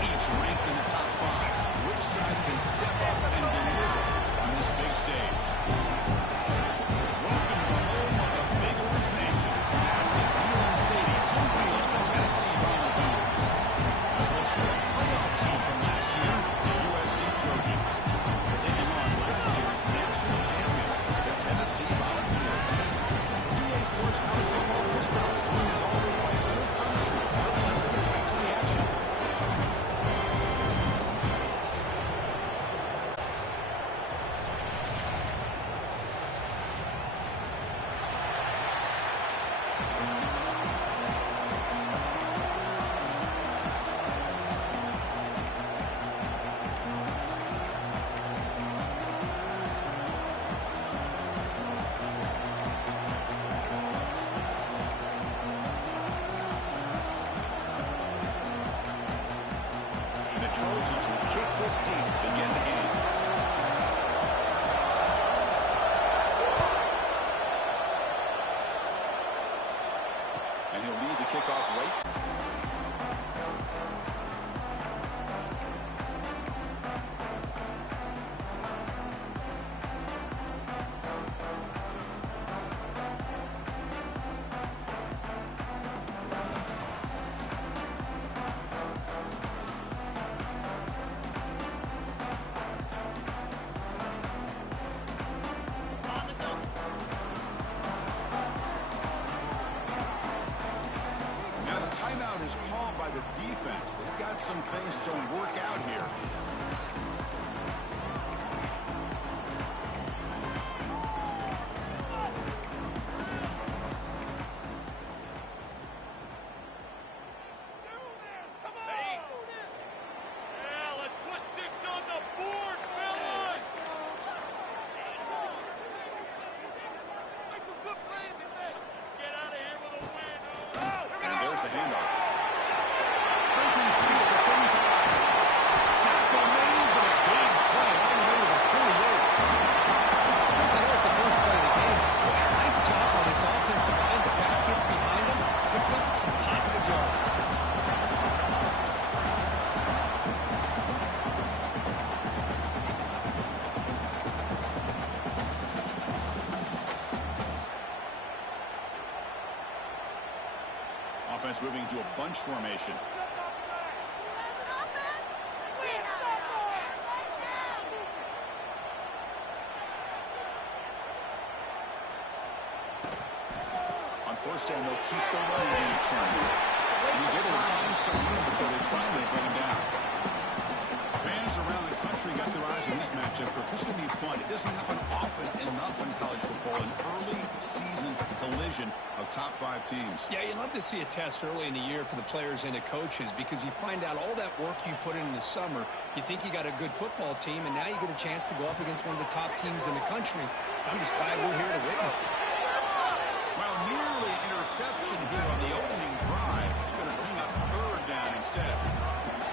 each ranked in the top 5. Which side can step up and deliver on this big stage? Welcome to the home of the Big Orange Nation. Massive Neyland Stadium, home field of the Tennessee Volunteers. As we'll see the playoff team from last year, the USC Trojans, taking on last year's national champions, the Tennessee Volunteers. EA Sports College Football Correspondent, joined as always by Eric Armstrong. Let's get back to the action. Trojans will kick this deep to begin the game. And he'll lead the kickoff right. Timeout is called by the defense. They've got some things to work out here. Offense moving to a bunch formation. On first down, they'll keep the running game churning. He's able to find some room before they finally bring him down. Fans around the country got their eyes on this matchup, but this is going to be fun. It doesn't happen often enough in college football, an early season collision of top 5 teams. Yeah, you love to see a test early in the year for the players and the coaches because you find out all that work you put in the summer. You think you got a good football team, and now you get a chance to go up against one of the top teams in the country. I'm just glad we're here to witness it. Well, nearly interception here on the opening drive. It's going to bring up third down instead.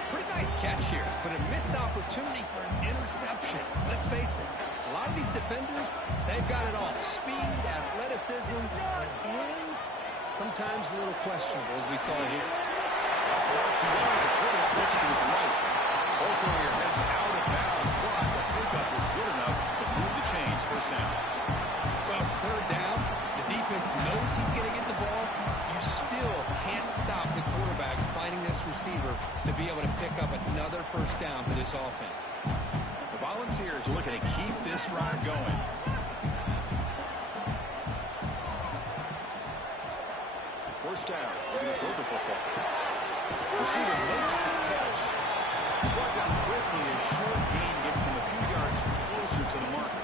Pretty nice catch here, but a missed opportunity for an interception. Let's face it, a lot of these defenders, they've got it all. Speed, athleticism, but hands, sometimes a little questionable, as we saw here. He's on the quarterback pitch to his right. Both of your heads out of bounds, but the pickup was good enough to move the chains. First down. Well, it's third down. The defense knows he's going to get the ball. You still can't stop the quarterback finding this receiver to be able to pick up another first down for this offense. The Volunteers are looking to keep this drive going. First down. Looking to throw the football. Receiver makes the catch. He's brought down quickly. A short gain gets them a few yards closer to the marker.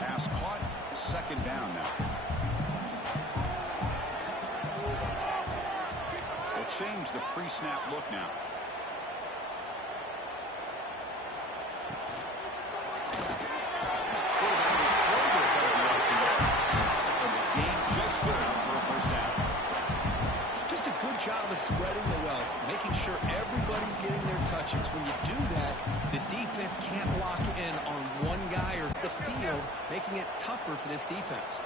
Pass caught. Second down now. They'll change the pre-snap look now. Just a good great job of spreading the wealth, making sure everybody's getting their touches. When you do that, the defense can't lock in on one guy or the field, making it tougher for this defense.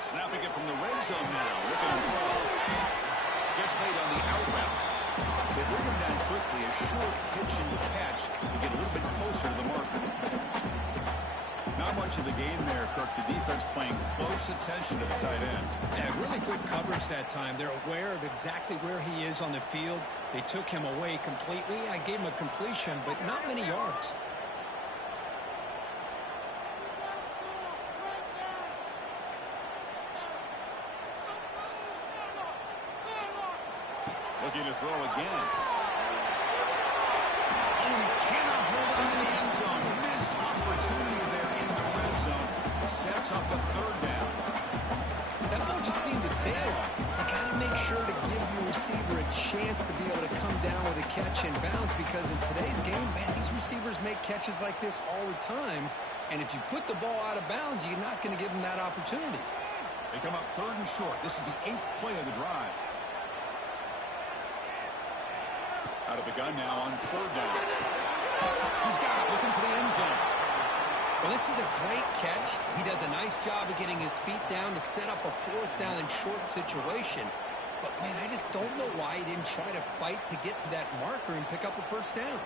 Snapping it from the red zone now. Looking to throw. Gets made on the outbound. They bring him down quickly. A short pitch and catch to get a little bit closer to the marker. Not much of the game there, Kirk. The defense playing close attention to the tight end. Yeah, really good coverage that time. They're aware of exactly where he is on the field. They took him away completely. I gave him a completion, but not many yards. Looking to throw again. Oh, he cannot hold on in the end zone. Missed opportunity there in the red zone. Sets up a third down. That ball just seemed to sail off. You got to make sure to give your receiver a chance to be able to come down with a catch and bounce, because in today's game, man, these receivers make catches like this all the time. And if you put the ball out of bounds, you're not going to give them that opportunity. They come up third and short. This is the 8th play of the drive. Out of the gun now on third down. He's got it, looking for the end zone. Well, this is a great catch. He does a nice job of getting his feet down to set up a fourth down and short situation. But, man, I just don't know why he didn't try to fight to get to that marker and pick up a first down.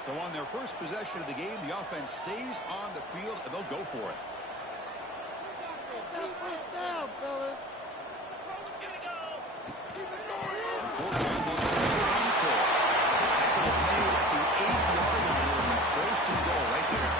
So on their first possession of the game, the offense stays on the field, and they'll go for it. First down, fellas. Fourth down, they'll try to run for it. Tackle is made at the 8-yard line. It'll be first and goal right there.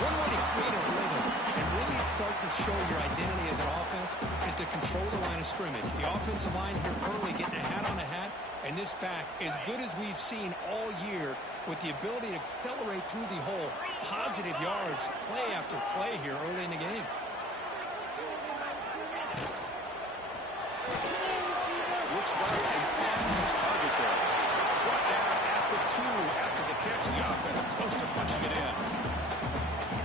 One way to create a rhythm and really start to show your identity as an offense is to control the line of scrimmage. The offensive line here early getting a hat on a hat, and this back, as good as we've seen all year, with the ability to accelerate through the hole, positive yards, play after play here early in the game. Looks left and finds his target there. Brought down at the 2 after the catch. The offense close to punching it in.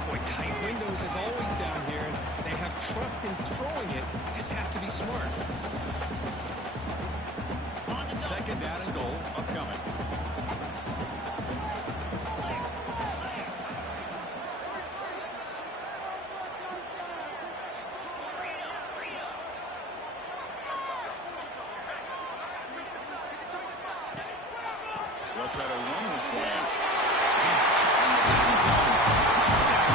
Boy, tight windows as always down here. They have trust in throwing it. Just have to be smart. Second down and goal upcoming. They'll try to run this one out. In the end zone. Touchdown.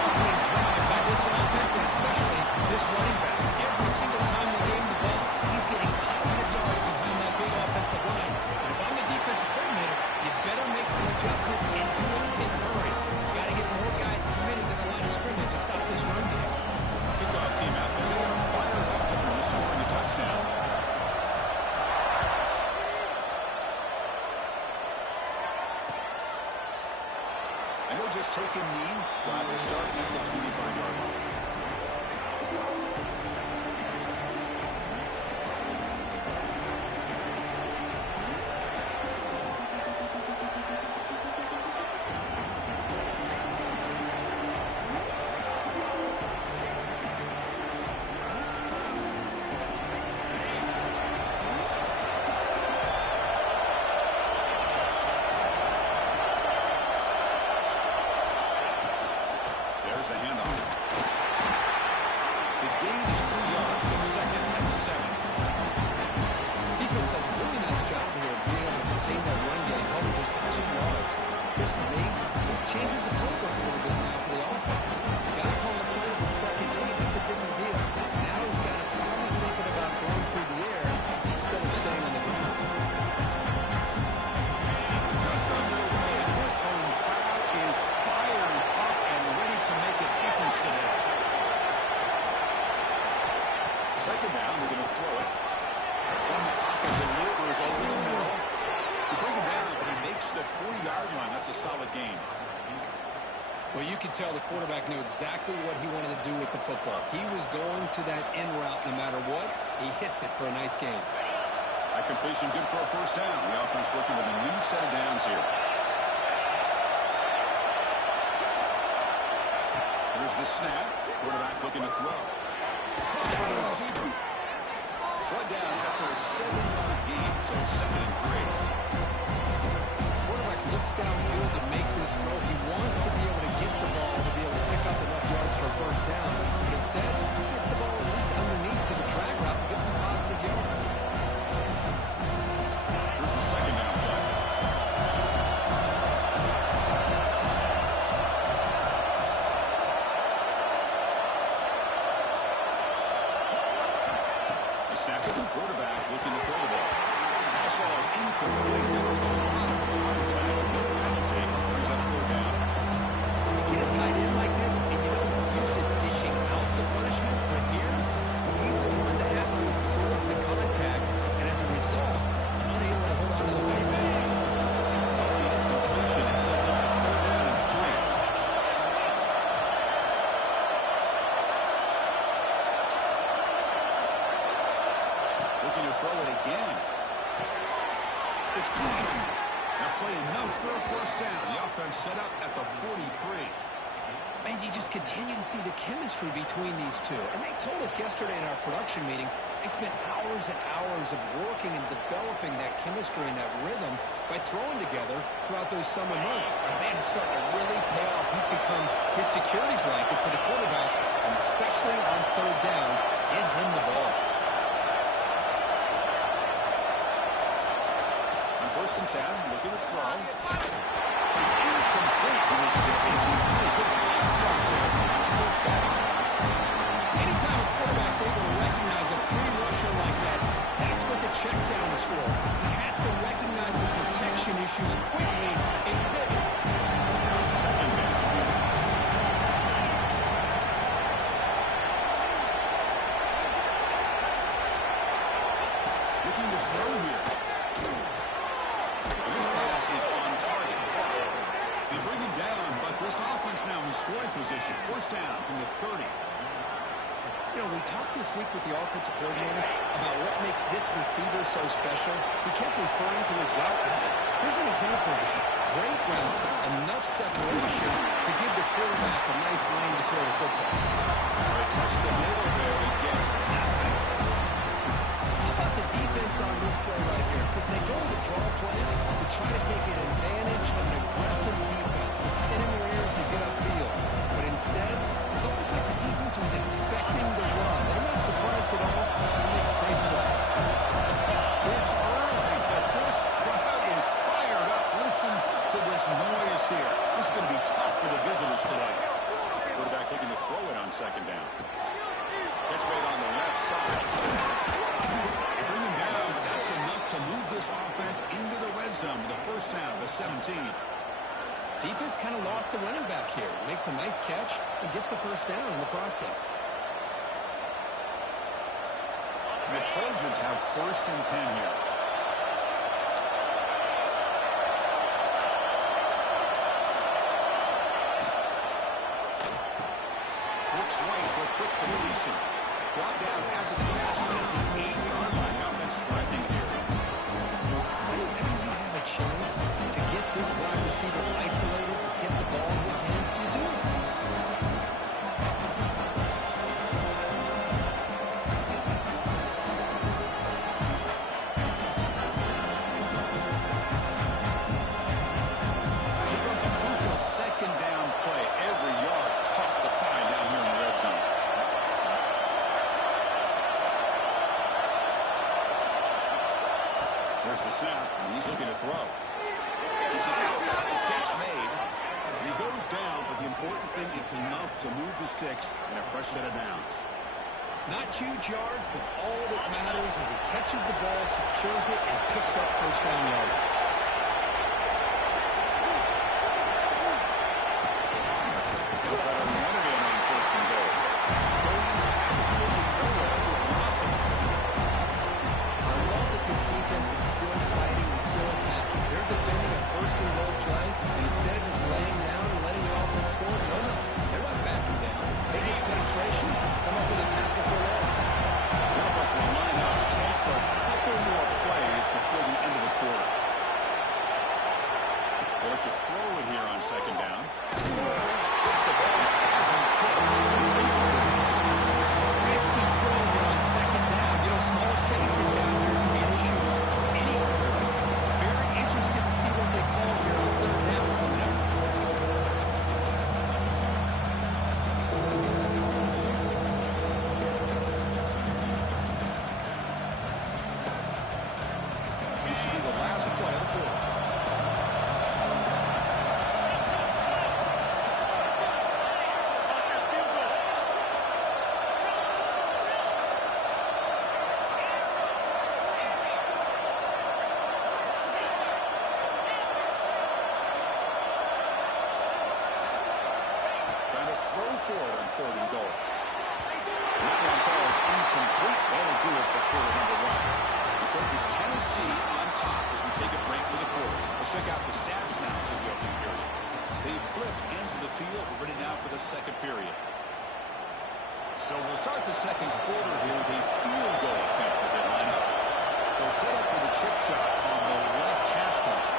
Opening drive by this offense, and especially this running back. Every single time they game the ball, he's getting positive yards behind that big offensive line. And if I'm the defensive coordinator, you better make some adjustments and do it in a hurry. You got to get more guys committed to the line of scrimmage to stop this run game. Kickoff team out there. They are fired up over scoring a touchdown. And he'll just take a knee. Drive will start at the 25-yard line. There's the handoff. The gain is 3 yards, so second and 7. Defense does a really nice job here of being able to contain that run game, holding just 2 yards. This, to me, this changes the playbook a little bit now for the offense. The guy calling the plays in second game, that's a different deal. Now he's got to probably thinking about going through the air instead of staying on the ground. Just underway, and this home crowd is fired up and ready to make a difference today. Second down, we're going to throw it. From the pocket, delivers over the middle. You bring him down, but he makes the 40-yard line. That's a solid gain. Well, you could tell the quarterback knew exactly what he wanted to do with the football. He was going to that in route no matter what. He hits it for a nice gain. I That completion good for a first down. The offense working with a new set of downs here. Here's the snap. Quarterback looking to throw. For the receiver. Brought down after a 7-yard gain, so 2nd and 3. Quarterback looks downfield to make this throw. He wants to be able to get the ball to be able to pick up enough yards for a first down. But instead, he gets the ball at least underneath to the drag route and gets some positive yards. Here's the 2nd down play. The snap with the quarterback looking to throw the ball. Pass ball is incomplete. There was a lot of contact. No penalty. Brings up 3rd down. You get a tight end like this, and you know he's used to dishing out the punishment, but here, he's the one that has to absorb the contact, and as a result, he's unable to hold on to the football. Completion. It sets up 3rd down and 3. Looking to throw it again. It's caught. Now play enough for a first down. The offense set up at the 43. Man, you just continue to see the chemistry between these two. And they told us yesterday in our production meeting, they spent hours and hours of working and developing that chemistry and that rhythm by throwing together throughout those summer months. And man, it's starting to really pay off. He's become his security blanket for the quarterback, and especially on 3rd down, get him the ball. On 1st and 10, look at the throw. It's incomplete. It's really good pass rush there. First down. Anytime a quarterback's able to recognize a free rusher like that, that's what the check down is for. He has to recognize the protection issues quickly and quickly. 2nd down. Looking to throw here. This pass is on target. They bring him down, but this offense now in scoring position. First down from the 30. You know, we talked this week with the offensive coordinator about what makes this receiver so special. He kept referring to his route running. Here's an example of that. Great route, enough separation to give the quarterback a nice lane to throw the football. They touch the middle there and get nothing. How about the defense on this play right here? Because they go to the draw play to try to take an advantage of an aggressive defense. And in their ears to get upfield. But instead, it's almost like the defense was expecting the run. They're not surprised at all. They make a great play. It's early, but this crowd is fired up. Listen to this noise here. This is going to be tough for the visitors today. Quarterback looking to throw it on 2nd down. Catch made on the left side. They bring him down, but that's enough to move this offense into the red zone with a first down to 17. Defense kind of lost a running back here. Makes a nice catch and gets the first down in the process. The Trojans have 1st and 10 here. Looks right for a quick completion. Brought down after the catch, but at the 8-yard line. The offense threatening here. Anytime you have a chance to get this wide receiver isolated, to get the ball in his hands, you do it. Becomes a crucial 2nd down play. Every yard tough to find down here in the red zone. There's the snap, and he's looking to throw. It's an out catch made. And he goes down, but the important thing is enough to move the sticks and a fresh set of downs. Not huge yards, but all that matters is he catches the ball, secures it, and picks up first down yardage. They'll try to run it in on 1st and goal. Going absolutely nowhere with Lawson. I love that this defense is still fighting and still attacking. They're defending a 1st and goal play, and instead of just laying down and letting the offense score, no, they're not backing down. They get penetration, come up with a tackle for a loss. The offense will line up, chance for a couple more plays. This should be the last play of the quarter. Trying to throw forward on 3rd and goal. That one falls incomplete. That'll do it for quarter number 1. It's Tennessee on top as we take a break for the quarter. Let's check out the stats now for the opening period. They flipped into the field. We're ready now for the second period. So we'll start the second quarter here. The field goal attempt as they line up. They'll set up with a chip shot on the left hash mark.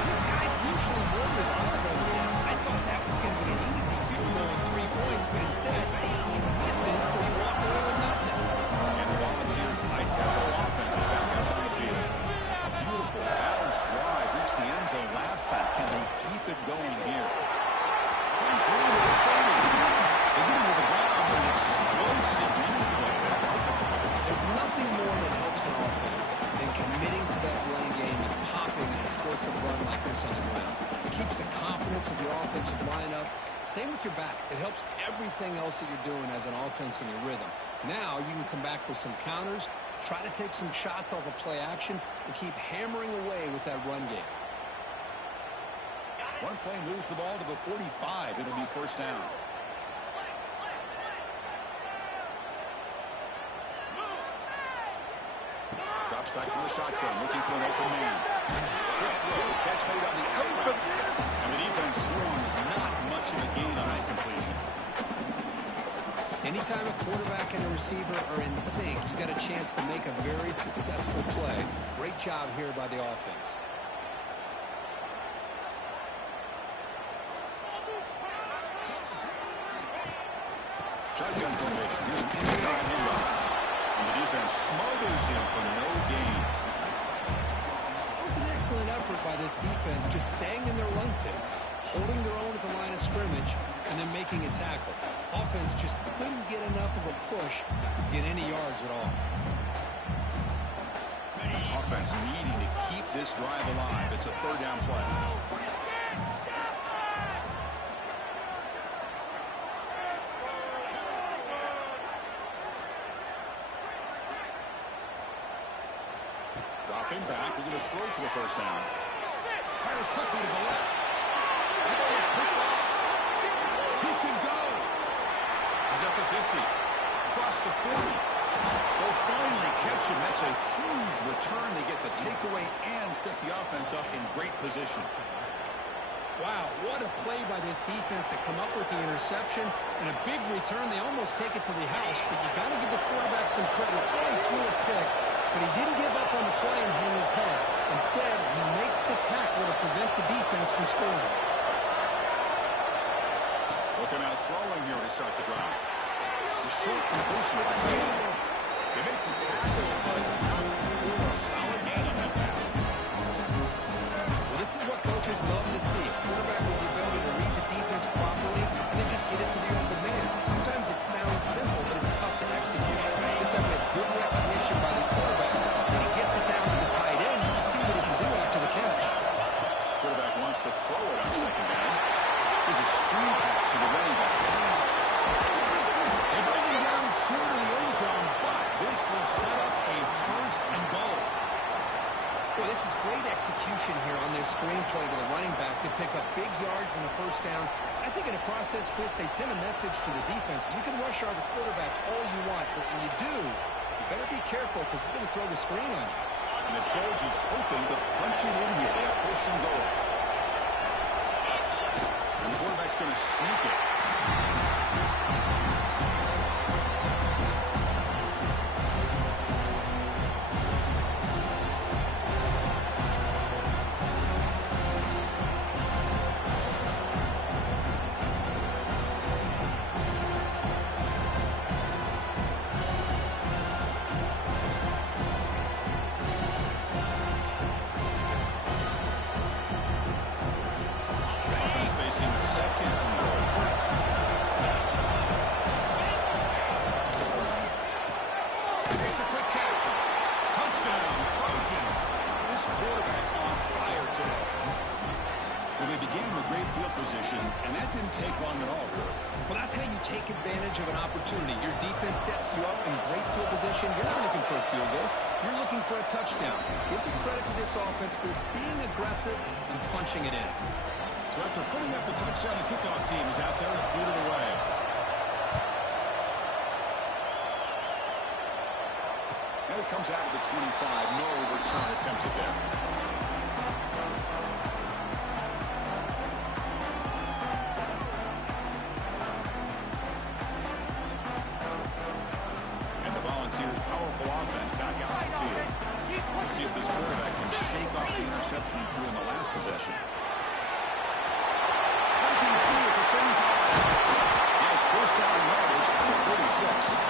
This guy's usually more reliable than this. I thought that was going to be an easy field goal and 3 points, but instead, he misses, so we walk away with nothing. And the Volunteers' high-tempo offense is back out on the field. A beautiful, balanced drive reached the end zone last time. Can they keep it going here? Finds room with the 30. They get him to the ground with an explosive running play there. There's nothing more that helps an offense than committing to that running game and popping an explosive run like this on the ground. It keeps the confidence of your offensive lineup. Same with your back. It helps everything else that you're doing as an offense in your rhythm. Now you can come back with some counters, try to take some shots off of play action, and keep hammering away with that run game. One play moves the ball to the 45. It'll be first down. Drops back from the shotgun, looking for an open man. Quick throw, catch made on the outright. And the defense swarms, not much of a gain on that completion. Anytime a quarterback and a receiver are in sync, you got a chance to make a very successful play. Great job here by the offense. Shotgun formation. Here's an inside handoff. And the defense smothers him for no gain. It was an excellent effort by this defense, just staying in their run fits, holding their own at the line of scrimmage, and then making a tackle. Offense just couldn't get enough of a push to get any yards at all. Offense needing to keep this drive alive. It's a 3rd down play. Dropping back, we're going to throw for the first down. Fires quickly to the left. The ball is picked off. He can go. He's at the 50. Across the 40. They'll finally catch him. That's a huge return. They get the takeaway and set the offense up in great position. Wow, what a play by this defense to come up with the interception and a big return. They almost take it to the house, but you got to give the quarterback some credit. Yeah, he threw a pick, but he didn't give up on the play and hang his head. Instead, he makes the tackle to prevent the defense from scoring. Looking out throwing here to start the drive. The short completion of the tight end. They make the tackle, but not for a solid gain on that pass. Well, this is what coaches love to see. A quarterback with the ability to read the defense properly and then just get it to the open man. Sometimes it sounds simple, but it's tough to execute. This time we have good recognition by the quarterback. When he gets it down to the tight end, you can see what he can do after the catch. Quarterback wants to throw it on 2nd down. There's a screen pass to the running back. They bring him down short of the end zone, but this will set up a 1st and goal. Boy, this is great execution here on this screen play to the running back to pick up big yards in the 1st down. I think in the process, Chris, they send a message to the defense. You can rush our quarterback all you want, but when you do, you better be careful because we're going to throw the screen on you. And the Trojans hoping to punch it in here. They have 1st and goal. And the quarterback's going to sneak it. Offense facing 2nd this quarterback on fire today. Well, they began with great field position, and that didn't take long at all, Kirk. Well, that's how you take advantage of an opportunity. Your defense sets you up in great field position. You're not looking for a field goal. You're looking for a touchdown. Give the credit to this offense for being aggressive and punching it in. So after putting up the touchdown, the kickoff team is out there to boot it away. And it comes out of the 25. No return attempted there. And the Volunteers' powerful offense back out on the field. Let's see if this quarterback can shake off the interception he threw in the last possession. Breaking through at the 35. Nice first down yardage at the 46.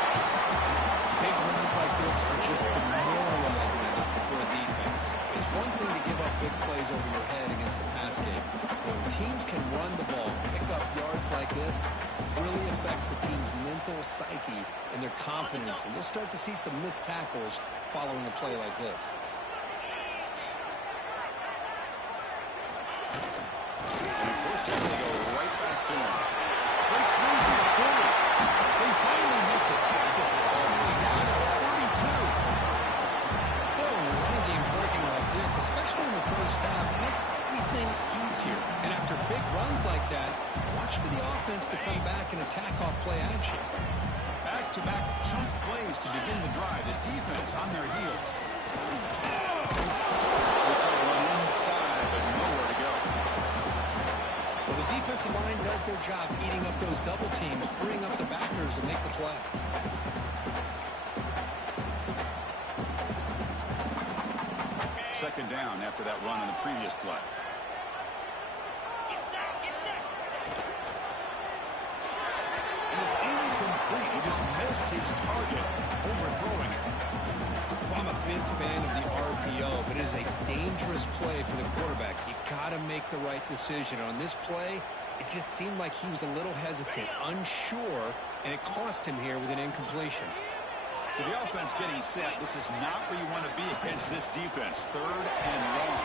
Big runs like this are just demoralizing for a defense. It's one thing to give up big plays over your head against the pass game. When teams can run the ball, pick up yards like this, it really affects the team's mental psyche and their confidence. And you'll start to see some missed tackles following a play like this. And first down, they go right back to him. Breaks loose at the 40. They finally make the tackle all the way down to the 42. Well, when the running game's working like this, especially in the first half, it makes everything easier. And after big runs like that, watch for the offense to come back and attack off play action. Back-to-back chunk plays to begin the drive. The defense on their heels. They try to run inside, but nowhere to go. Well, the defensive line does their job eating up those double teams, freeing up the backers to make the play. Second down after that run on the previous play. And it's incomplete. He just missed his target, overthrowing it. Well, I'm a big fan of the RPO, but it is a dangerous play for the quarterback. You got to make the right decision. On this play, it just seemed like he was a little hesitant, unsure, and it cost him here with an incompletion. So the offense getting set. This is not where you want to be against this defense. Third and long.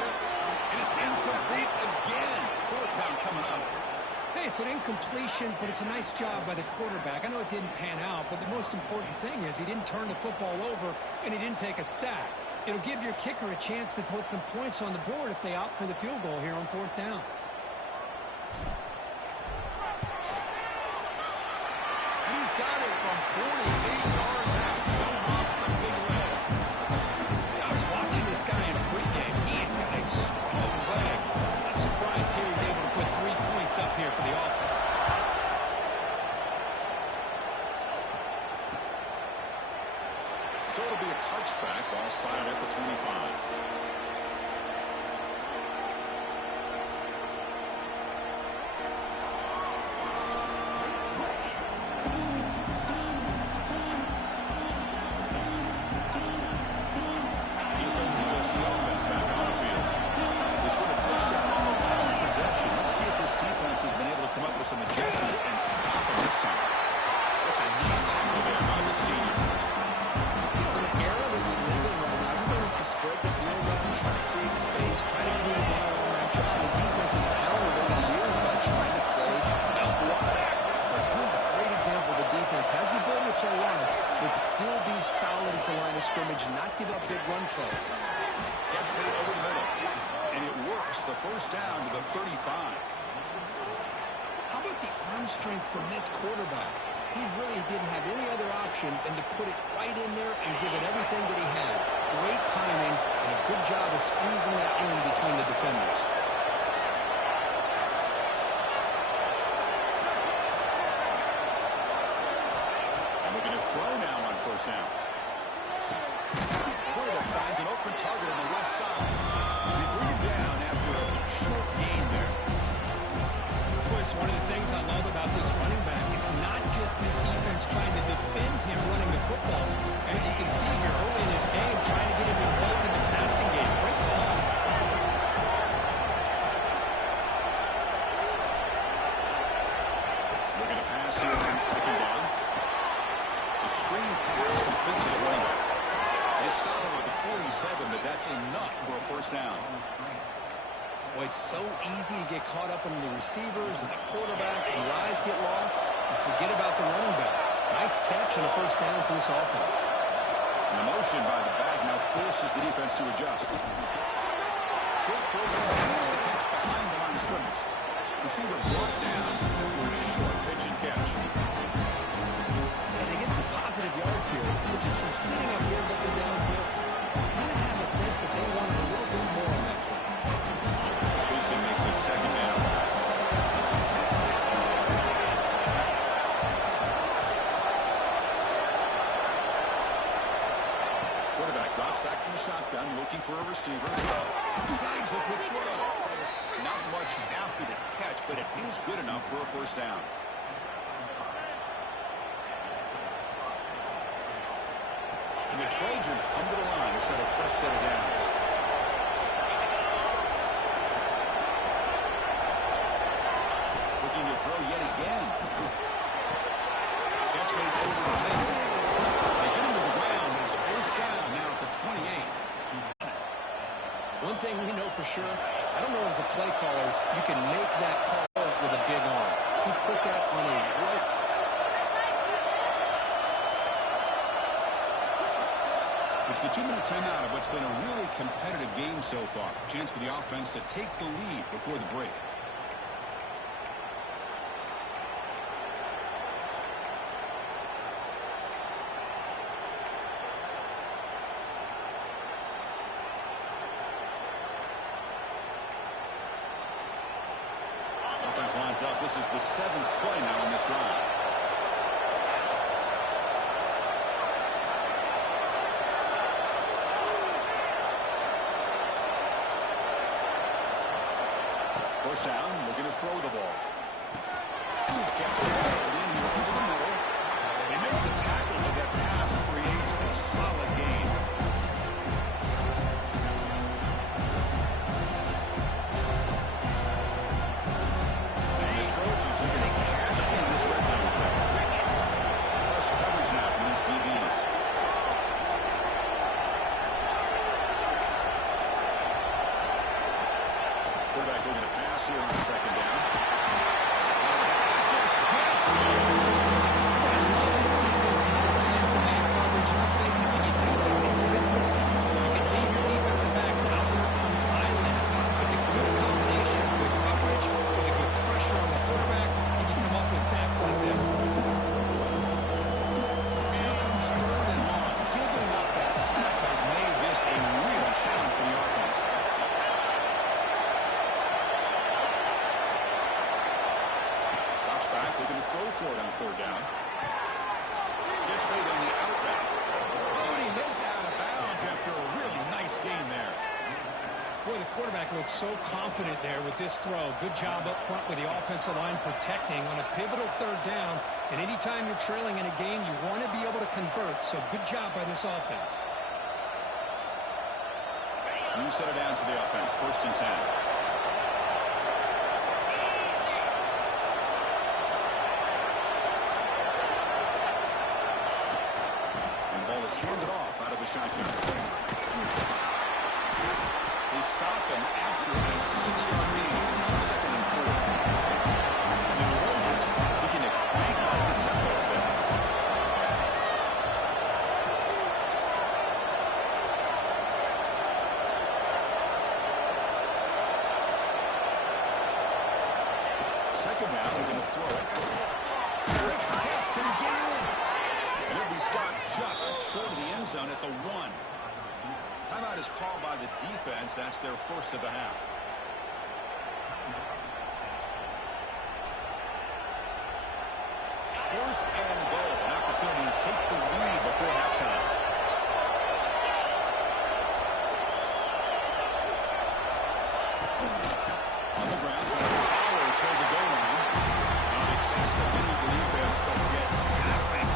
And it's incomplete again. Fourth down coming up. Hey, it's an incompletion, but it's a nice job by the quarterback. I know it didn't pan out, but the most important thing is he didn't turn the football over and he didn't take a sack. It'll give your kicker a chance to put some points on the board if they opt for the field goal here on fourth down. And he's got it from 48 yards out. Show off the big leg. I was watching this guy in pregame. He has got a strong leg. I'm surprised here he's able to put 3 points up here for the offense. So it'll be a touchback. Ball spotted at the 25. Some adjustments and stop him this time. That's a nice tackle there by the senior. You know, in the era that we live in right now, everybody wants to spread the field around, try to create space, try to create one-on-one matchups, and the defense has countered over the years by trying to play out wide. But here's a great example. The defense has the ability to play wide, but still be solid at the line of scrimmage and not give up big run plays. Catch made over the middle. And it works. The first down to the 35. How about the arm strength from this quarterback? He really didn't have any other option than to put it right in there and give it everything that he had. Great timing and a good job of squeezing that in between the defenders. And looking to throw now on first down. Porter finds an open target on the left side. They bring him down after a short gain there. It's one of the things I love about this running back. It's not just this defense trying to defend him running the football. As you can see here early in this game, trying to get him involved in the passing game. Great call. Looking to pass here on second down. It's a screen pass complete to the running back. They stop him at the 47, but that's enough for a first down. Well, it's so easy to get caught up in the receivers and the quarterback, and your eyes get lost. You forget about the running back. Nice catch and a first down for this offense. And the motion by the back now forces the defense to adjust. Short throw makes the catch behind the line of scrimmage. Receiver brought down for a short pitch and catch. And they get some positive yards here, which is from sitting up here looking down, Chris. Kind of have a sense that they wanted a little bit more on that play. Mason makes a second down. Quarterback drops back from the shotgun, looking for a receiver. Slides with the throw. Not much after the catch, but it is good enough for a first down. And the Trojans come to the line to set a fresh set of downs. Looking to throw yet again. Catch made over the middle. They hit him to the ground, but it's first down now at the 28. One thing we know for sure, I don't know as a play caller, you can make that call with a big arm. He put that on a rope. It's the 2-minute timeout of what's been a really competitive game so far. Chance for the offense to take the lead before the break. Offense lines up. This is the 7th play now on this drive. First down, looking to throw the ball. Catch the ball in here over the middle. They make the tackle, but that pass creates a solid gain. And the Trojans are going to cash in this red zone trap. Plus coverage now from these DBs. Quarterback looking to pass here on second down. I love this defense now playing some man coverage. Let's face it, when you do that, it's a bit risky. You can leave your defensive backs out there on islands, but the good combination of good coverage with a good pressure on the quarterback, and you come up with sacks like this. So here comes Sterling on. Giving up that sack has made this a real challenge for the offense. Drops back, looking to throw for it on third down. Gets made on the out route. Oh, and he heads out of bounds after a really nice game there. Boy, the quarterback looks so confident there with this throw. Good job up front with the offensive line protecting on a pivotal third down. And anytime you're trailing in a game, you want to be able to convert. So good job by this offense. New set of downs for the offense. First and 10. And the ball is handed off out of the shotgun. They stop him after a 6-yard gain. So second and 4. And the Trojans looking to crank up the tempo a bit. Second down, they're going to throw it. Breaks the catch. Can he get in? And it'll be stopped just short of the end zone at the 1. Timeout is called by the defense. That's their first of the half. First and goal. An opportunity to take the lead before halftime. On the ground, trying to power toward the goal line. They test the middle of the defense, but get nothing.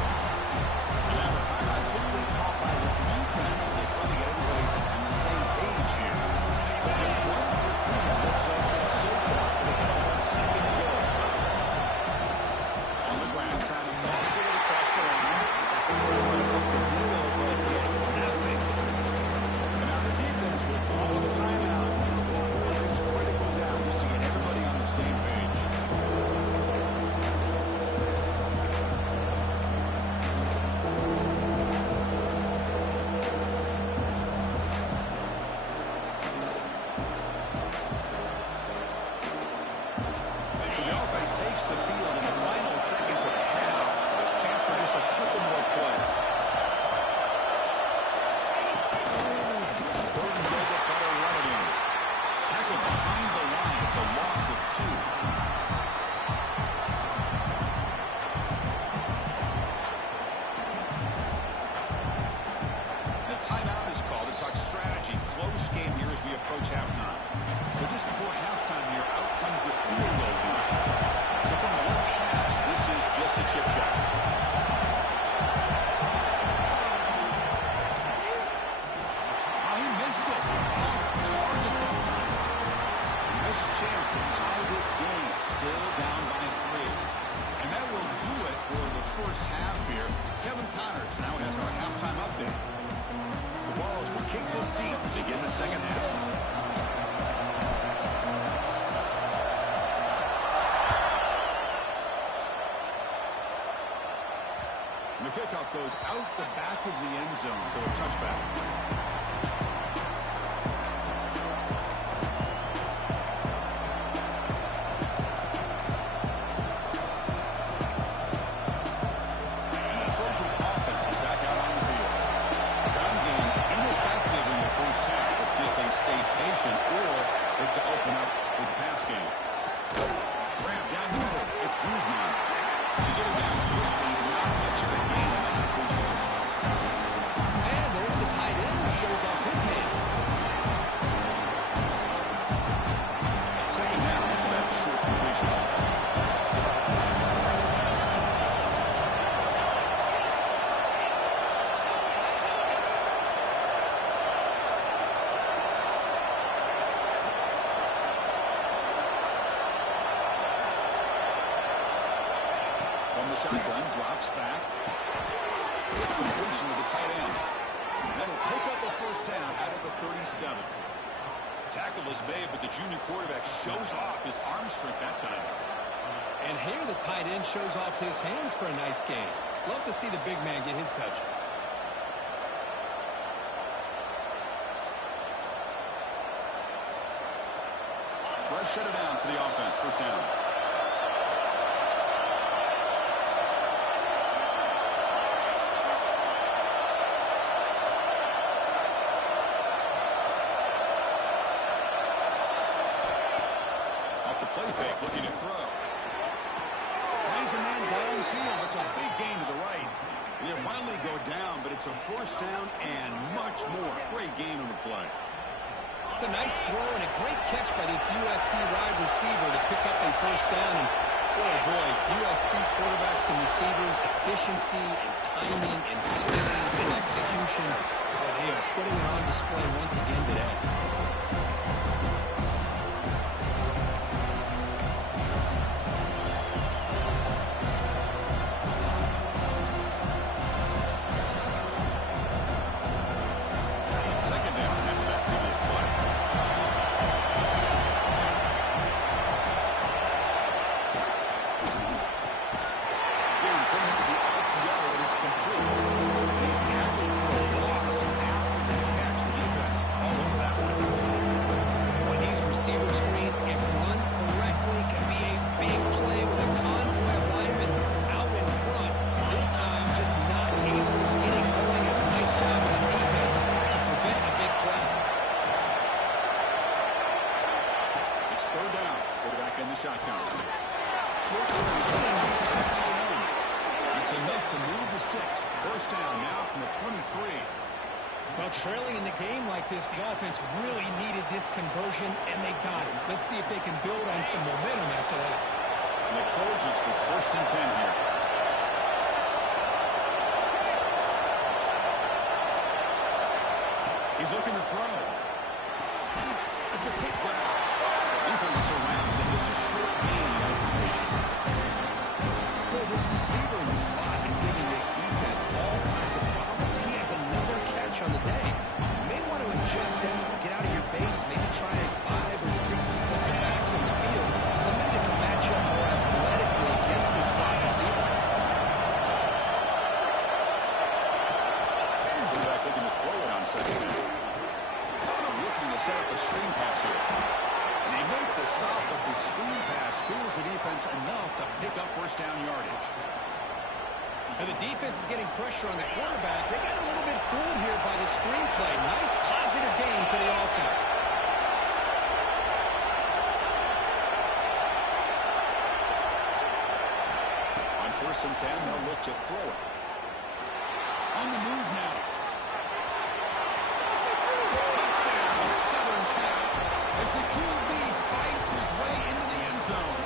And now the timeout quickly called by the defense as they try to get everybody on the same page here. But just 1 minutes so far, they come up on second and goal. On the ground, trying to muscle it across the line. Up the middle, second half. And the kickoff goes out the back of the end zone, so a touchback. And the Trojans' offense is back out on the field. Run game ineffective in the first half. Let's see if they stay patient or look to open up with the pass game. Grab down the middle. It's Guzman. To get it down quickly, not much of a gain on that completion. And there's the tight end who shows off his hands. Second down after that short completion. From the shotgun, drops back. Completion to the tight end. That'll pick up a first down out of the 37. Tackle is made, but the junior quarterback shows off his arm strength that time. And here the tight end shows off his hands for a nice game. Love to see the big man get his touches. Fresh set of downs for the offense. First down. Off the play fake, looking to throw. Brings a man downfield. It's a big gain to the right. And you finally go down, but it's a first down and much more. Great gain on the play. It's a nice throw and a great catch by this USC wide receiver to pick up a first down. And boy, USC quarterbacks and receivers, efficiency and timing and speed and execution. Boy, they are putting it on display once again today. Second down after that previous play. Again, coming to the RPO, and it's complete. And he's tackled for a loss after the catch. The defense all over that one. When these receiver screens, if run correctly, can be a big play with a convoy of linemen out in front. This time, just not able to get it going. It's a nice job of the defense to prevent a big play. It's third down. Quarterback in the shotgun. Short quarterback to the tight end. It's enough to move the sticks. First down now from the 23. Well, trailing in the game like this, the offense really needed this conversion, and they got it. Let's see if they can build on some momentum after that. And the Trojans with first and 10 here. He's looking to throw. It's a quick grab. Defense surrounds him. Just a short gain in that completion. Boy, this receiver in the slot is giving this defense all kinds of problems. He has another catch on the day. You may want to adjust that, get out of your base, maybe try 5 or 6 defensive backs on the field. Somebody that can match up more athletically against this slot receiver. Quarterback looking to throw it on second down. Looking to set up a screen pass here. And they make the stop, but the screen pass fools the defense enough to pick up first down yardage. And the defense is getting pressure on the quarterback. They got a little bit fooled here by the screenplay. Nice positive game for the offense. On first and 10, they'll look to throw it. On the move now. Touchdown, Southern Cal, as the QB fights his way into the end zone.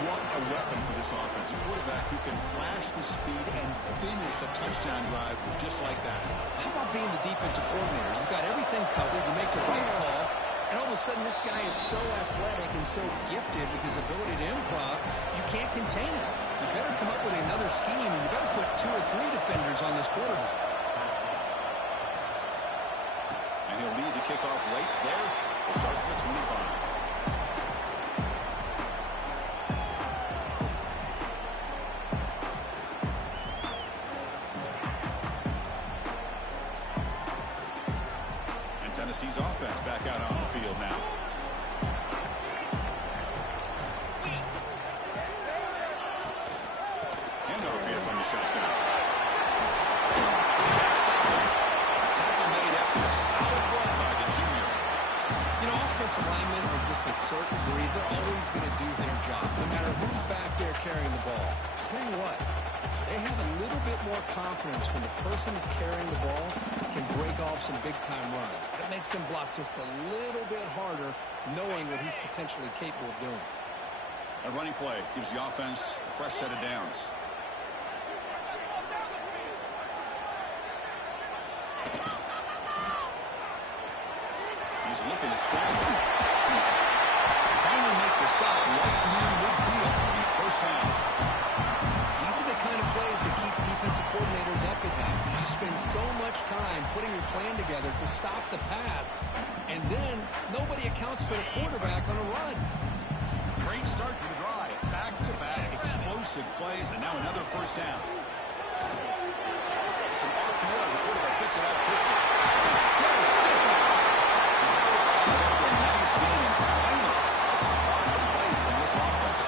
What a weapon for this offense. A quarterback who can flash the speed and finish a touchdown drive just like that. How about being the defensive coordinator? You've got everything covered. You make the right call. And all of a sudden, this guy is so athletic and so gifted with his ability to improv, you can't contain him. You better come up with another scheme, and you better put 2 or 3 defenders on this quarterback. And he'll leave the kickoff right there. We'll start at the 25. Tennessee's offense back out on the field now. Handoff here from the shotgun. Tackle made after a solid run by the junior. You know, offensive linemen are just a certain breed. They're always going to do their job, no matter who's back there carrying the ball. I'll tell you what, they have a little bit more confidence when the person that's carrying the ball can break off some big-time runs. That makes them block just a little bit harder, knowing what he's potentially capable of doing. A running play gives the offense a fresh set of downs. He's looking to scramble. Finally make the stop right near midfield. First down. These are the kind of plays that keep defensive coordinators up at night. You spend so much time putting your plan together to stop the pass, and then nobody accounts for the quarterback on a run. Great start to the drive. Back-to-back explosive plays, and now another first down. It's an RPO. The quarterback gets it out quickly. No stick. He's able to get a nice game and finally a spot play from this offense.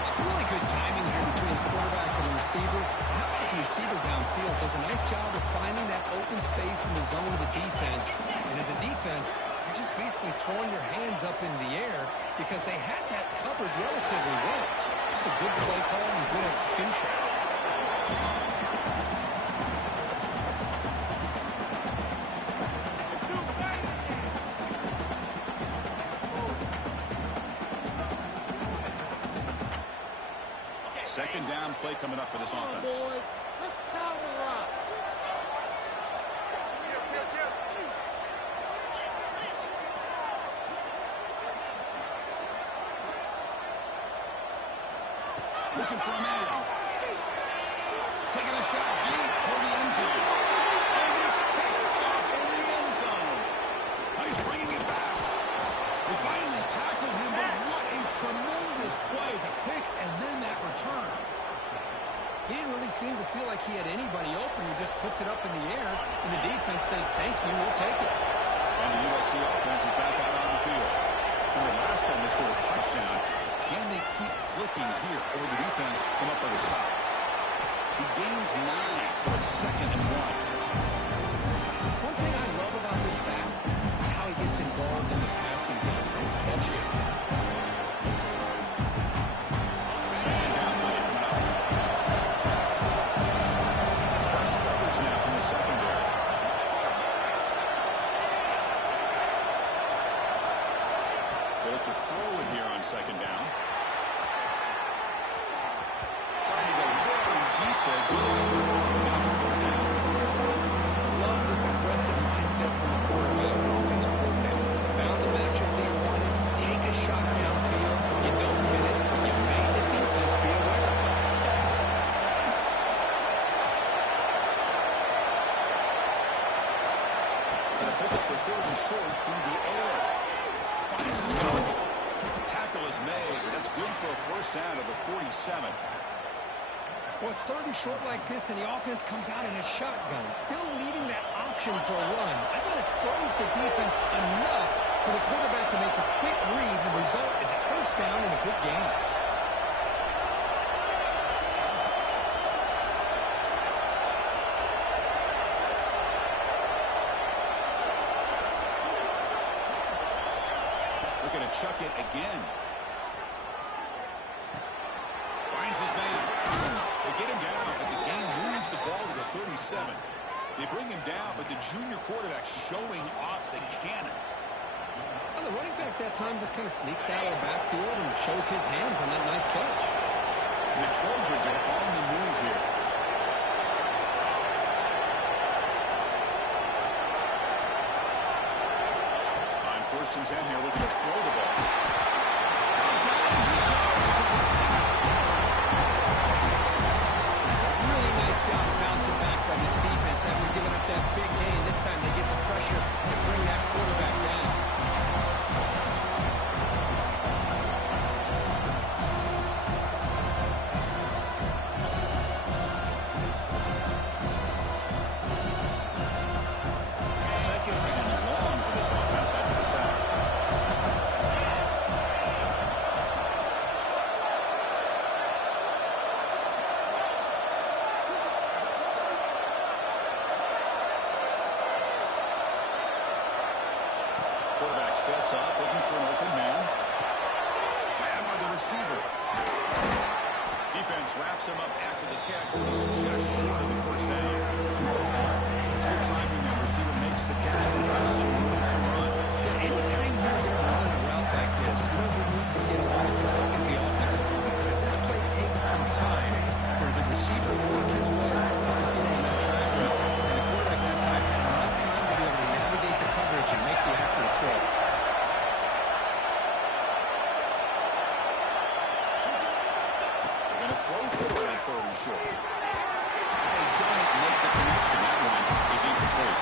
It's really good timing here between the quarterback and the receiver. How about the receiver downfield does a nice job of finding that open space in the zone of the defense. And as a defense, you're just basically throwing your hands up in the air because they had that covered relatively well. Just a good play call and good execution. Second down play coming up for this offense. Boys, let's power up. Looking for a man. Taking a shot deep toward the end zone. And it's picked off in the end zone. Oh, he's bringing it back. They finally tackled him, but what a tremendous play. The pick and then that return. He didn't really seem to feel like he had anybody open. He just puts it up in the air, and the defense says, thank you, we'll take it. And the USC offense is back out on the field. And the last time they scored a touchdown, can they keep clicking here, or the defense come up with a stop? He gains 9, so it's 2nd and 1. One thing I love about this back is how he gets involved in the passing game. Nice catch here. Second down play coming up. Press coverage now from the secondary. They look to throw it here on second down. Trying to go very deep there. Now it's third down. Love this aggressive mindset from the quarterback and offensive coordinator. Found the matchup they wanted. Take a shot downfield. You don't hit it. You made the defense be aware. Gonna pick up the 3rd and short through the air. Finds his target. The tackle is made. That's good for a first down to the 47. Well, it's 3rd and short like this, and the offense comes out in a shotgun, still leaving that option for a run. I thought it throws the defense enough for the quarterback to make a quick read. The result is a first down and a good gain. Looking to chuck it again. Finds his man. They get him down, but the game moves the ball to the 37. They bring him down, but the junior quarterback showing off the cannon. Well, the running back that time just kind of sneaks out of the backfield and shows his hands on that nice catch. The Trojans are on the move here. On 1st and 10 here, looking to throw the ball. That's a really nice job of bouncing back by this defense after giving up that big gain. This time they get the pressure and bring that receiver. Defense wraps him up after the catch, but he's just short of the first down. It's good timing. The receiver makes the catch and has some room to run. Anytime you're going to run a route like this, you know who needs to get a lot of trouble is the offensive line. Because this play takes some time for the receiver to work his way across the field on that track route. And the quarterback that time had enough time to be able to navigate the coverage and make the accurate throw. They're going to throw for it on third and short. They don't make the connection. That one is incomplete.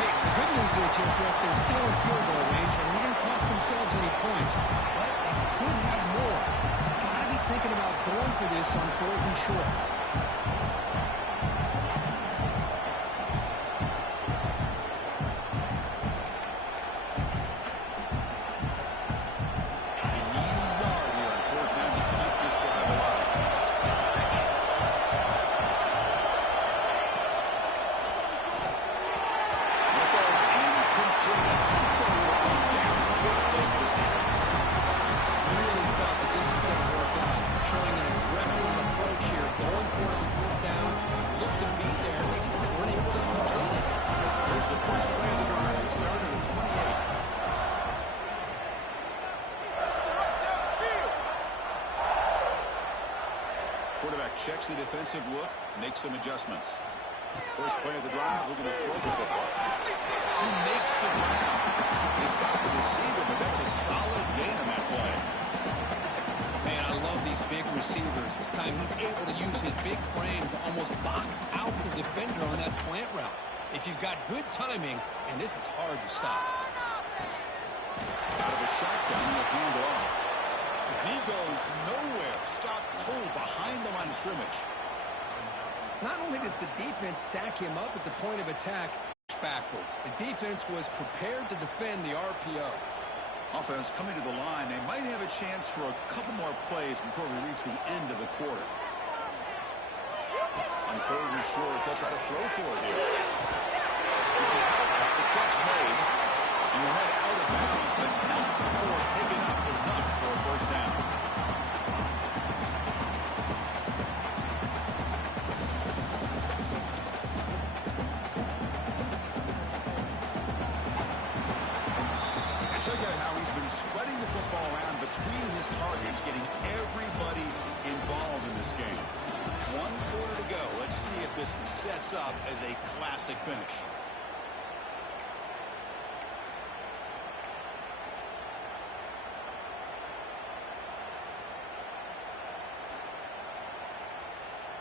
Hey, the good news is here, Chris, they're still in field goal range, and they didn't cost themselves any points. But they could have more. You've got to be thinking about going for this on fourth and short. Quarterback checks the defensive look, makes some adjustments. First play of the drive, looking to throw the football. He makes the grab. They stop the receiver, but that's a solid gain on that play. Man, I love these big receivers. This time he's able to use his big frame to almost box out the defender on that slant route. If you've got good timing, and this is hard to stop. Out of the shotgun, he'll hand it off. He goes nowhere. Stopped cold behind the line of scrimmage. Not only does the defense stack him up at the point of attack backwards, the defense was prepared to defend the RPO. Offense coming to the line. They might have a chance for a couple more plays before we reach the end of the quarter. On third and short, they'll try to throw for it here. It's out. The catch made. And we'll head out of bounds, but not before picking up enough for a first down. And check out how he's been spreading the football around between his targets, getting everybody involved in this game. 1 quarter to go. Let's see if this sets up as a classic finish.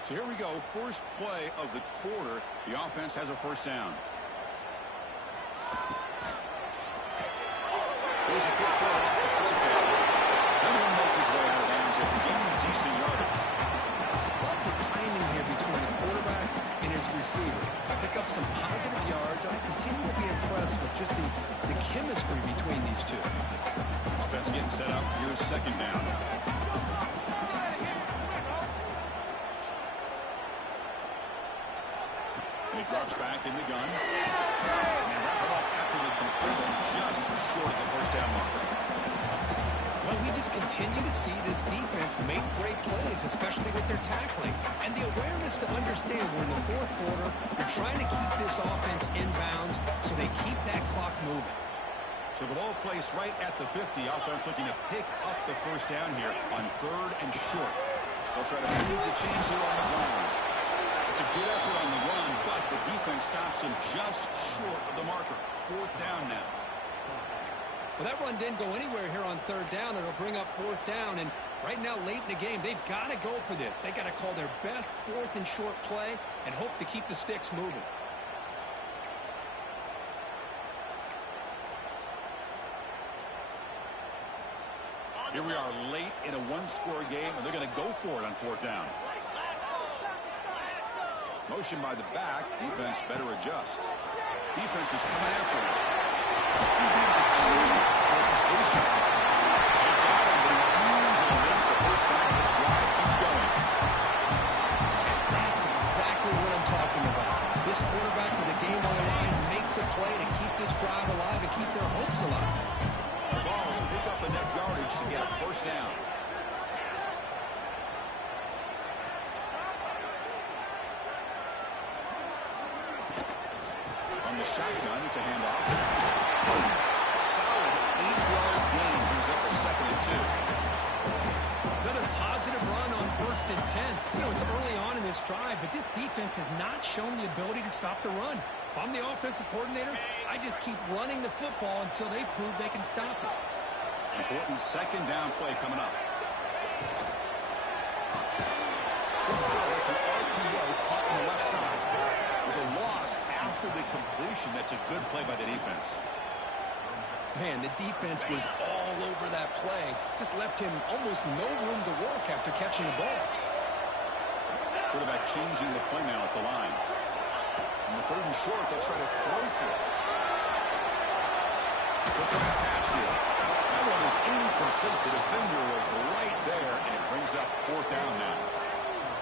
So here we go, first play of the quarter. The offense has a first down. Here's a good throw off the play fake. And he'll make his way out of bounds at the game. Decent yardage. Love the timing here between the quarterback and his receiver. I pick up some positive yards, and I continue to be impressed with just the chemistry between these two. Offense getting set up. Here's second down. And he drops back in the gun. And they wrap it up after the completion, just short of the first down marker. Well, we just continue to see this defense make great plays, especially with their tackling. And the awareness to understand we're in the fourth quarter, they're trying to keep this offense in bounds so they keep that clock moving. So the ball placed right at the 50. Offense looking to pick up the first down here on third and short. They'll try to move the chains here on the ground. It's a good effort on the run, but the defense stops him just short of the marker. Fourth down now. Well, that run didn't go anywhere here on third down. It'll bring up fourth down, and right now, late in the game, they've got to go for this. They've got to call their best fourth and short play and hope to keep the sticks moving. Here we are late in a one-score game, and they're going to go for it on fourth down. Motion by the back. Defense better adjust. Defense is coming after him. QB gets through for completion. They've got him, but he moves and wins the first time. This drive keeps going. And that's exactly what I'm talking about. This quarterback with the game on the line makes a play to keep this drive alive and keep their hopes alive. The Vols pick up enough yardage to get a first down. from the shotgun. It's a handoff. A solid 8-yard gain brings up a 2nd and 2. Another positive run on 1st and 10. You know, it's early on in this drive, but this defense has not shown the ability to stop the run. If I'm the offensive coordinator, I just keep running the football until they prove they can stop it. Important 2nd down play coming up. It's an RPO caught on the left side. There's a loss after the completion. That's a good play by the defense. Man, the defense was all over that play. Just left him almost no room to work after catching the ball. Quarterback changing the play now at the line. On the 3rd and short, they'll try to throw for it. They'll try to pass here. That one is incomplete. The defender was right there, and it brings up 4th down now.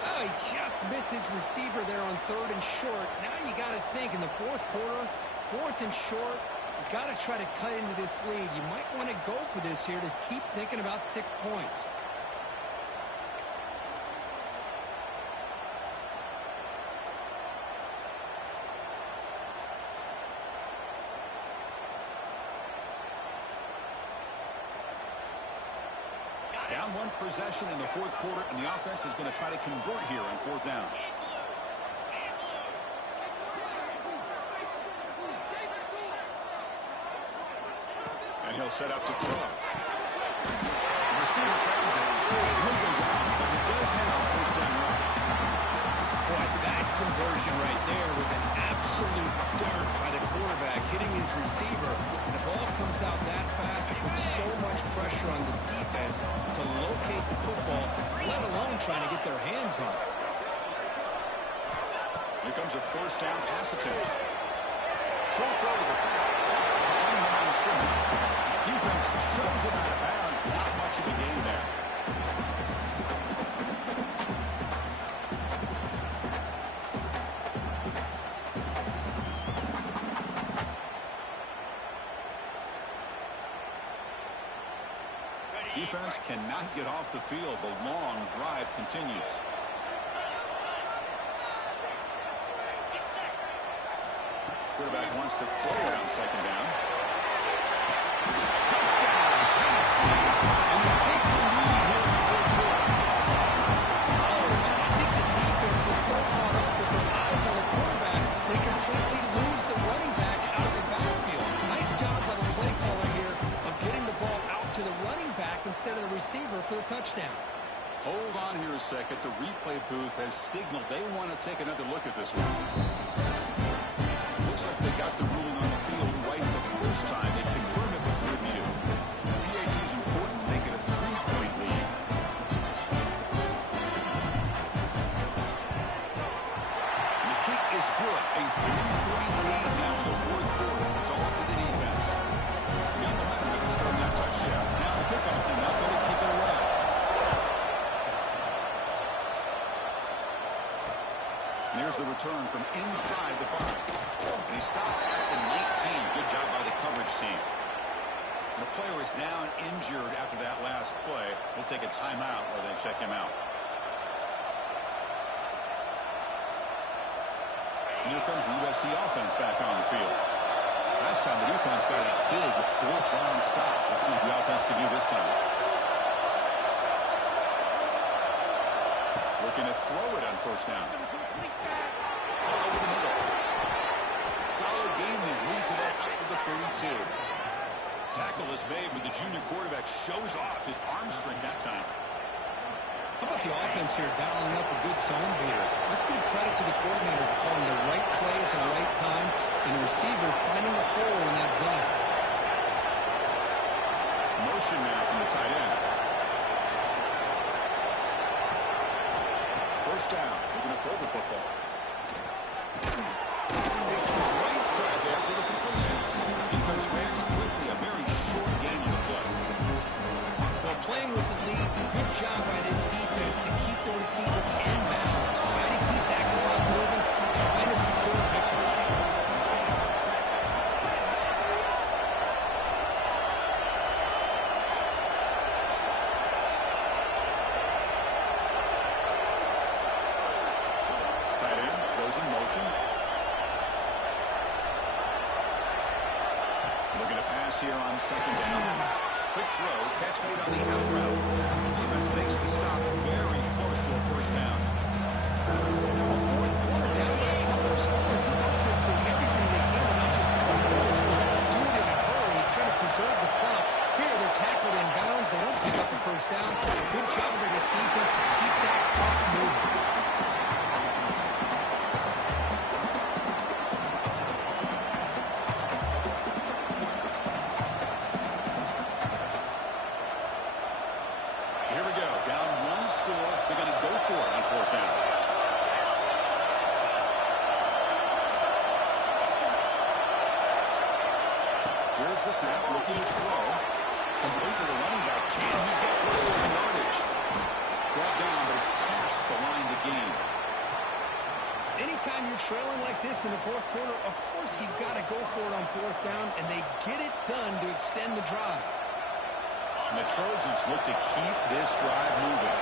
Oh, he just missed his receiver there on 3rd and short. Now you got to think in the 4th quarter, 4th and short, you got to try to cut into this lead. You might want to go for this here to keep thinking about 6 points. Down 1 possession in the 4th quarter, and the offense is going to try to convert here on 4th down. And he'll set up to throw. The receiver grabs it. He'll go down, but he does have a 1st down run. Boy, that conversion right there was an absolute dart by the quarterback hitting his receiver. And the ball comes out that fast. It puts so much pressure on the defense to locate the football, let alone trying to get their hands on it. Here comes a 1st down pass attempt. Short throw to the pass. Behind the line of scrimmage. Defense shoves it out of bounds. Not much of a gain there. Defense cannot get off the field. The long drive continues. Quarterback wants to throw it on 2nd down. Touchdown, Tennessee. And they take the lead here in the 4th quarter. I think the defense was so caught up with their eyes on the quarterback, they completely lose the running back out of the backfield. Nice job by the play caller here of getting the ball out to the running back instead of the receiver for the touchdown. Hold on here a second. The replay booth has signaled they want to take another look at this one. Looks like they got the ruling on the field right the first time. They confirm it with the review. PAT is important. Make it a 3-point lead. And the kick is good. A 3-point lead now in the 4th quarter. It's all up to the defense. Got momentum after scoring that touchdown. Now the kickoff team not going to kick it away. And here's the return from inside the 5. And he stopped at the 19. Good job by the coverage team. And the player is down injured after that last play. We'll take a timeout while they check him out. And here comes the USC offense back on the field. Last time the defense got a big 4th down stop. Let's see what the offense can do this time. Looking to throw it on 1st down. All over the middle. Solid gain there. Moves it up to the 32. Tackle is made, but the junior quarterback shows off his arm strength that time. How about the offense here dialing up a good zone beater? Let's give credit to the coordinator for calling the right play at the right time and the receiver finding a hole in that zone. Motion now from the tight end. 1st down. We're going to throw the football. He's to his right side there for the completion. Defense reacts quickly. A very short game on the play. Well, playing with the lead, good job by this defense to keep the receiver in bounds. Try to keep that clock moving, trying to secure victory. Tight end goes in motion. pass here on second down. Quick throw, catch made on the out route. Defense makes the stop very close to a first down. A fourth quarter down by a couple of scores. This offense doing everything they can to not just score points, but do it in a hurry, trying to preserve the clock. Here, they're tackled in bounds. They don't pick up the first down. Good job by this defense to keep that clock moving. Here we go. Down one score. They're going to go for it on fourth down. Here's the snap. Looking to throw. Complete to the running back. Can he get first down yardage? Brought down, but it's past the line to gain. Anytime you're trailing like this in the fourth quarter, of course you've got to go for it on fourth down, and they get it done to extend the drive. And the Trojans look to keep this drive moving.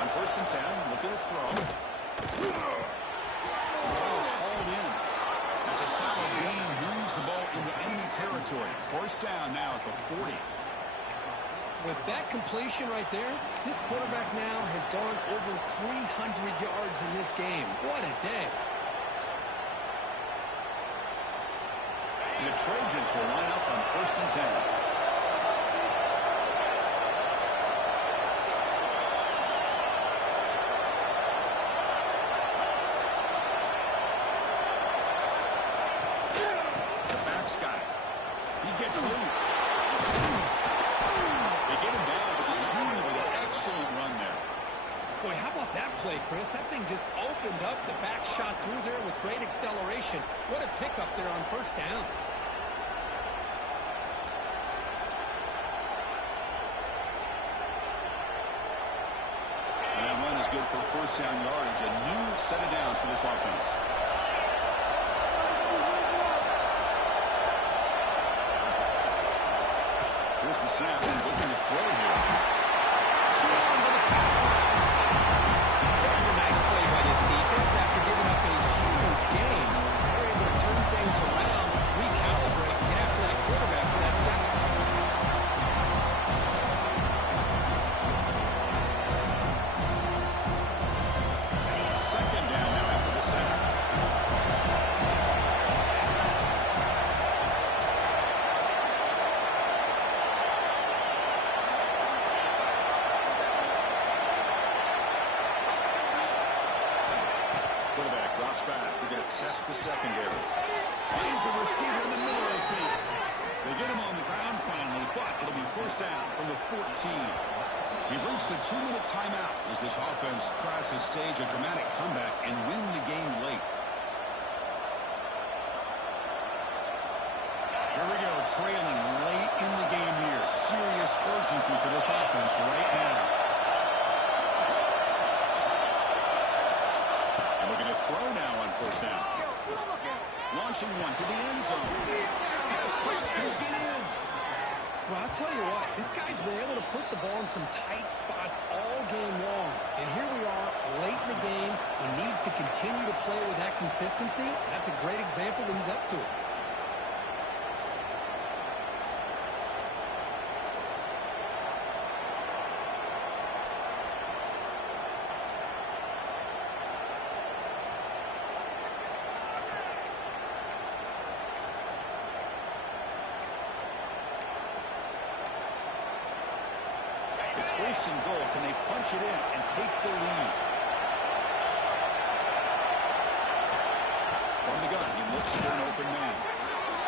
On first and 10, looking to throw. The ball is hauled in. That's a solid gain. Moves the ball into enemy territory. First down now at the 40. With that completion right there, this quarterback now has gone over 300 yards in this game. What a day. The Trojans will line up on first and 10. The back's got it. He gets loose. They get him down, but the junior with an excellent run there. Boy, how about that play, Chris? That thing just opened up. The back shot through there with great acceleration. What a pickup there on first down. And that run is good for first down yardage. A new set of downs for this offense. Here's the snap. Looking to throw here. Swung to the passer. There's a nice play by this defense after giving up a huge gain. They're able to turn things around, recalibrate, and get after that quarterback for that sack. Second down now after the sack. Quarterback drops back. They're going to test the secondary. Finds a receiver in the middle of the field. They get him on the ground finally, but it'll be first down from the 14. We've reached the 2-minute timeout as this offense tries to stage a dramatic comeback and win the game late. Here we go, trailing late in the game here. Serious urgency for this offense right now. And we're going to throw now on first down. Launching one to the end zone. Can he get in? Well, I'll tell you what, this guy's been able to put the ball in some tight spots all game long. And here we are, late in the game. He needs to continue to play with that consistency. That's a great example that he's up to it. It's first and goal. Can they punch it in and take the lead? From the gun, he looks for an open man.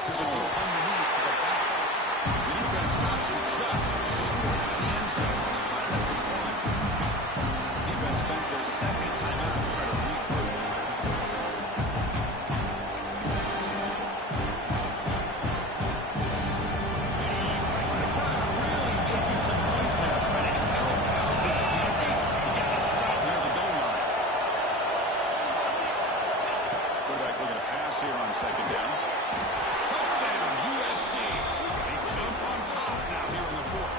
Here's a throw underneath to the back. The defense stops him just short of the end zone. Spotted at the 1. Defense spends their second timeout to try to regroup. Here on second down. Touchdown, USC. They jump on top now here in the fourth.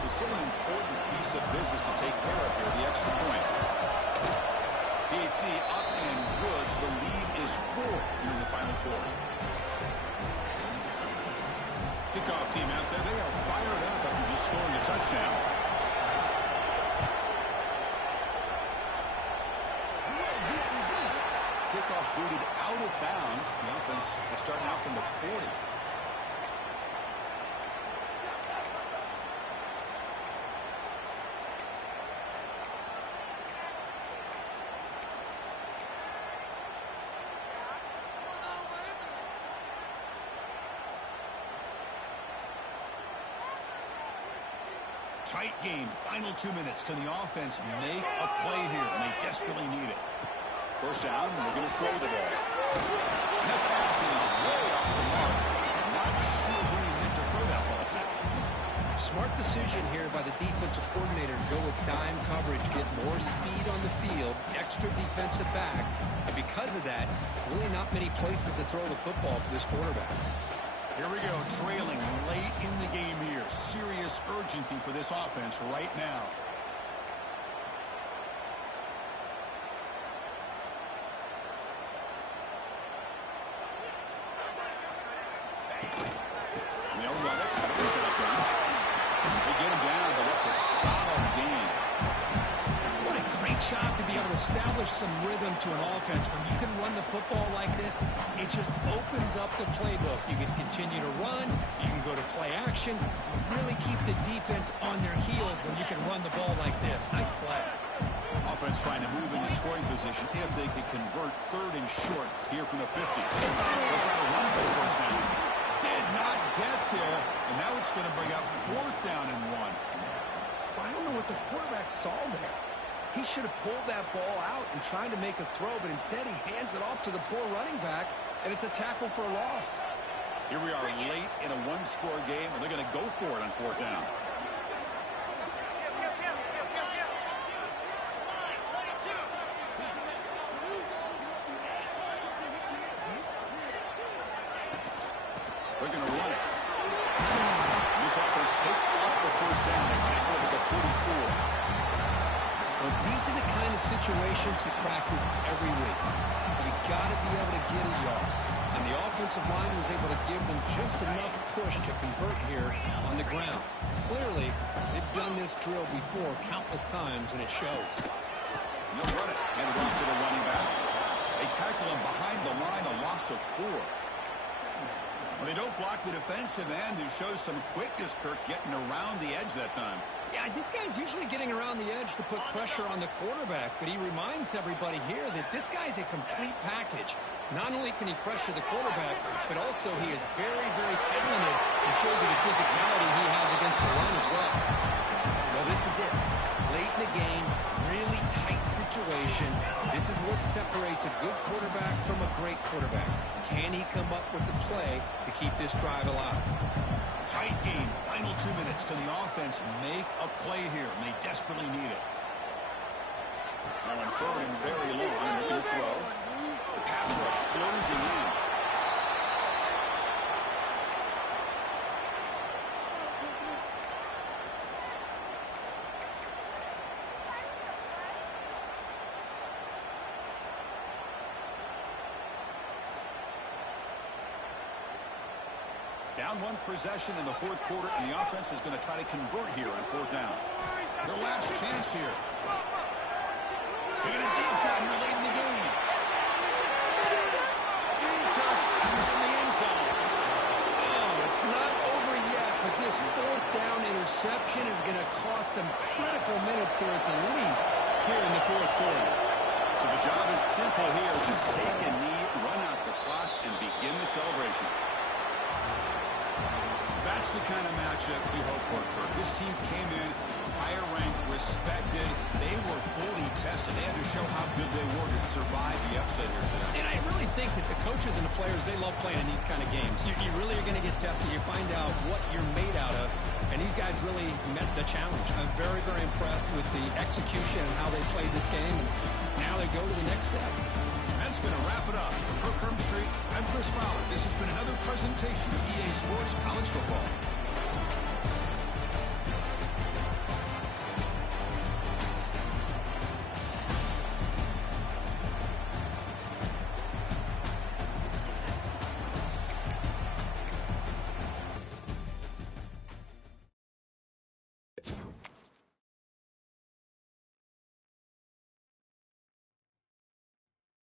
So still an important piece of business to take care of here, the extra point. PAT up and good. The lead is 4 in the final quarter. Kickoff team out there. They are fired up after just scoring a touchdown. Kickoff booted out of bounds. The offense is starting out from the 40. Tight game. Final 2 minutes. Can the offense make a play here? And they desperately need it. First down, they're going to throw the ball. And that pass is way off the mark. I'm not sure who he meant to throw that ball to. Smart decision here by the defensive coordinator to go with dime coverage, get more speed on the field, extra defensive backs, and because of that, really not many places to throw the football for this quarterback. Here we go, trailing late in the game here. Serious urgency for this offense right now. They'll run it out of the shotgun. They get him down, but that's a solid gain. What a great job to be able to establish some rhythm to an offense. When you can run the football like this, it just opens up the playbook. You can continue to run. You can go to play action. You really keep the defense on their heels when you can run the ball like this. Nice play. Offense trying to move into scoring position if they could convert 3rd and short here from the 50. They'll try to run for the first down. Did not get there, and now it's going to bring up 4th down and 1. I don't know what the quarterback saw there. He should have pulled that ball out and tried to make a throw, but instead he hands it off to the poor running back, and it's a tackle for a loss. Here we are late in a 1-score game, and they're going to go for it on 4th down. They're going to run it. This offense picks up the first down. They tackle it at the 44. Well, these are the kind of situations you practice every week. You got to be able to get a yard. And the offensive line was able to give them just enough push to convert here on the ground. Clearly, they've done this drill before countless times, and it shows. They'll run it. Hand it off to the running back. They tackle him behind the line, a loss of 4. Well, they don't block the defensive end, who shows some quickness, Kirk, getting around the edge that time. Yeah, this guy's usually getting around the edge to put pressure on the quarterback, but he reminds everybody here that this guy's a complete package. Not only can he pressure the quarterback, but also he is very, very talented and shows you the physicality he has against the run as well. Well, this is it. Late in the game, really tight situation. This is what separates a good quarterback from a great quarterback. Can he come up with the play to keep this drive alive? Tight game. Final 2 minutes. Can the offense make a play here? And they desperately need it. Now on 3rd and very long, looking to throw. The pass rush closing in. Down 1 possession in the 4th quarter, and the offense is going to try to convert here on 4th down. Their last chance here. Taking a deep shot here late in the game. In the end zone. Oh, it's not over yet, but this 4th down interception is going to cost them critical minutes here at the least here in the 4th quarter. So the job is simple here. Just take a knee, run out the clock, and begin the celebration. That's the kind of matchup we hope for, Kirk. This team came in higher ranked, respected. They were fully tested. They had to show how good they were to survive the upset here today. And I really think that the coaches and the players, they love playing in these kind of games. You really are going to get tested. You find out what you're made out of. And these guys really met the challenge. I'm very, very impressed with the execution and how they played this game. And now they go to the next step. That's going to wrap it up. For Kirk Street, I'm Chris Fowler. This has been another presentation of EA Sports College Football.